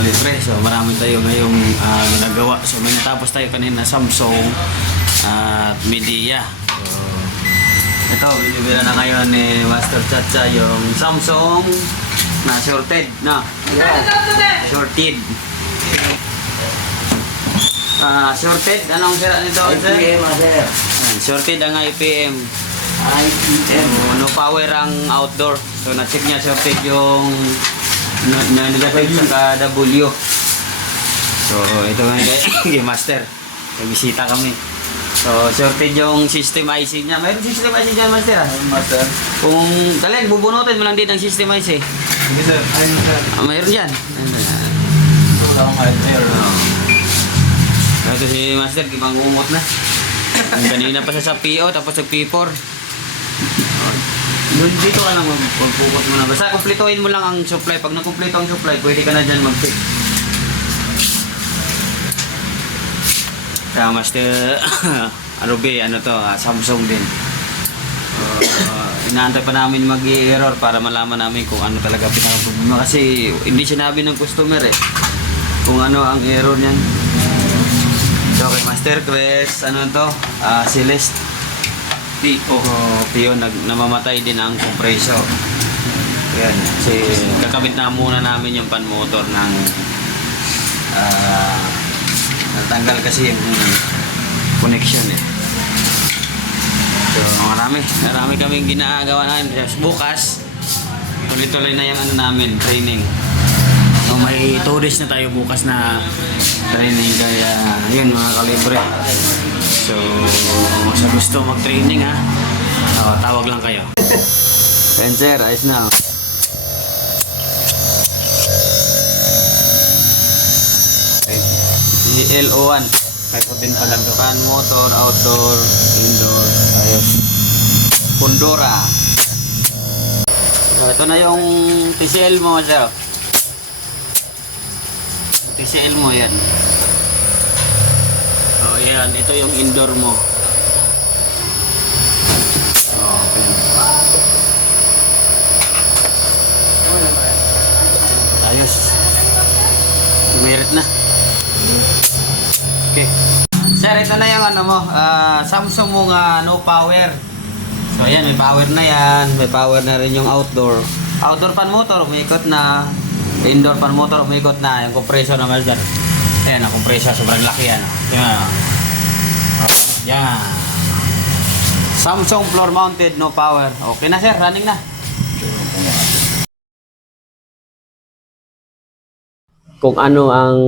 kalibre. So marami tayo ngayong nagagawa. So may natapos tayo kanina Samsung at Midea. So ito, binibila na kayo ni Master Chacha yung Samsung na shorted, no? Yeah. Shorted. Shorted, anong sira nito? IPM, sir. Shorted ang IPM. IPM. So, no power ang outdoor. So na-check niya shorted yung nilagay sa W. So ito nga kay Master. Kabisita kami. So shorted yung system IC niya. Mayroon system IC dyan, Master. Master. Kung talagang bubunutin mo lang din ang system IC. Sige, sir. Ayun, sir. Mayroon dyan. Ito lang ang sir. Ito si Master, gimangumot na. Kanina pa siya sa PO, tapos sa P4. Dito ka lang mag-focus mo na. Basta kumpletuhin mo lang ang supply. Pag nakumpleto ang supply, pwede ka na dyan mag-pick. Kaya Master, Samsung din. Inaantay pa namin mag-i-error para malaman namin kung ano talaga pinaka-problema. Kasi hindi sinabi ng customer kung ano ang error niyan. So kay Master Chris, Celeste Pico. Piyo, namamatay din ang compressor. Yan. Kasi kakabit na muna namin yung pan motor ng natanggal kasi yung connection So marami kaming ginagawa namin. Bukas, tuloy-tuloy na yung namin, training. So, may 2 days na tayo bukas na training, kaya yun mga kalibre. So sa gusto mag-training tawag lang kayo. Sir, ayos na. LO1 kaya ko din pala ito. Pan motor, outdoor, indoor, ayos. Pundora. So, ito na yung TCL mo, sir. TCL mo yan. So yan, ito yung indoor mo. Okay. Ayos. Merit na. Okay. Sir, ito na yung Samsung mo nga no power. So ayan, may power na yan. May power na rin yung outdoor. Outdoor fan motor, umikot na. Indoor fan motor, umikot na. Yung compressor na Master. Ayan, ang compressor, sobrang laki yan. Yan. Yan. Samsung floor mounted, no power. Okay na sir, running na. Kung ano ang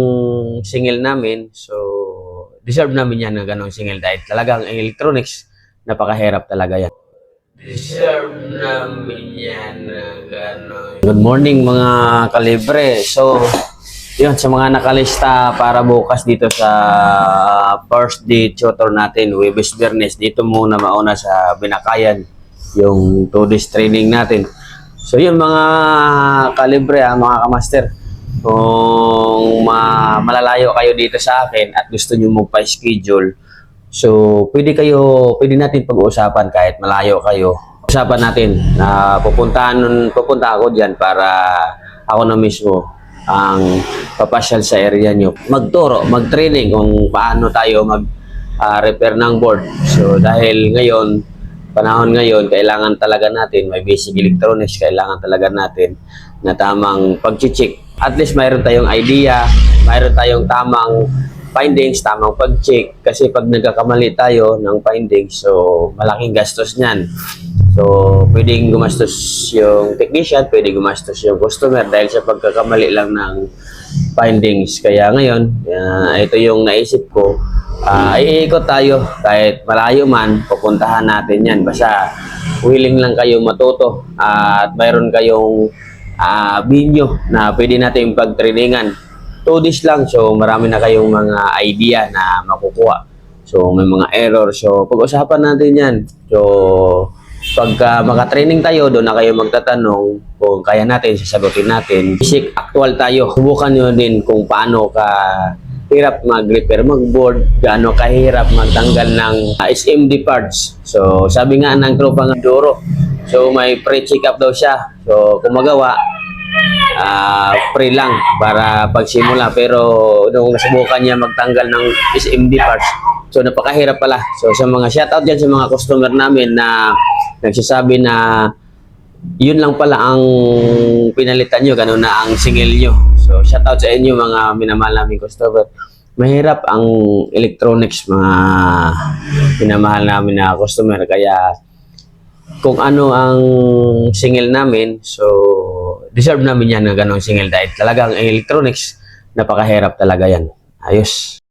single namin, so deserve namin yan ng ganong single dahil talagang electronics, napakahirap talaga yan. Deserve namin yan ng ganon. Good morning mga kalibre. So, yun, sa mga nakalista para bukas dito sa first day tutor natin, Webes Bernes, dito muna mauna sa Binakayan, yung 2 days training natin. So yun mga kalibre, mga kamaster, kung malalayo kayo dito sa akin at gusto nyo magpa-schedule, so pwede natin pag-uusapan kahit malayo kayo. Usapan natin na pupunta ako diyan para ako na mismo ang papasyal sa area nyo. Magturo, mag-training kung paano tayo mag-repair ng board. So dahil panahon ngayon, kailangan talaga natin, may basic electronics, kailangan talaga natin na tamang pag-check. At least mayroon tayong idea, mayroon tayong tamang findings, tamang pag-check. Kasi pag nagkakamali tayo ng findings, so malaking gastos niyan. So, pwedeng gumastos yung technician, pwedeng gumastos yung customer dahil sa pagkakamali lang ng findings. Kaya ngayon, ito yung naisip ko, iikot tayo kahit malayo man, pupuntahan natin yan. Basta willing lang kayo matuto at mayroon kayong video na pwede natin pag-trainingan. 2 days lang, so marami na kayong mga idea na makukuha. So, may mga error. So, pag-usapan natin yan. So, pagka maka-training tayo, doon na kayo magtatanong kung kaya natin, sasagutin natin. Basic, actual tayo. Subukan nyo din kung paano ka hirap mag-repair, mag-board, gaano kahirap magtanggal ng SMD parts. So, sabi nga ng tropang Duro. So, may pre-check up daw siya. So, kung magawa, free lang para pagsimula. Pero nung nasubukan niya magtanggal ng SMD parts, so napakahirap pala. So sa mga shoutout dyan sa mga customer namin na nagsasabi na yun lang pala ang pinalitan nyo, ganun na ang singil nyo. So shoutout sa inyo mga minamahal namin customer. Mahirap ang electronics, mga pinamahal namin na customer. Kaya kung ano ang singil namin, so deserve namin yan na ganong singil dahil talagang electronics, napakahirap talaga yan. Ayos.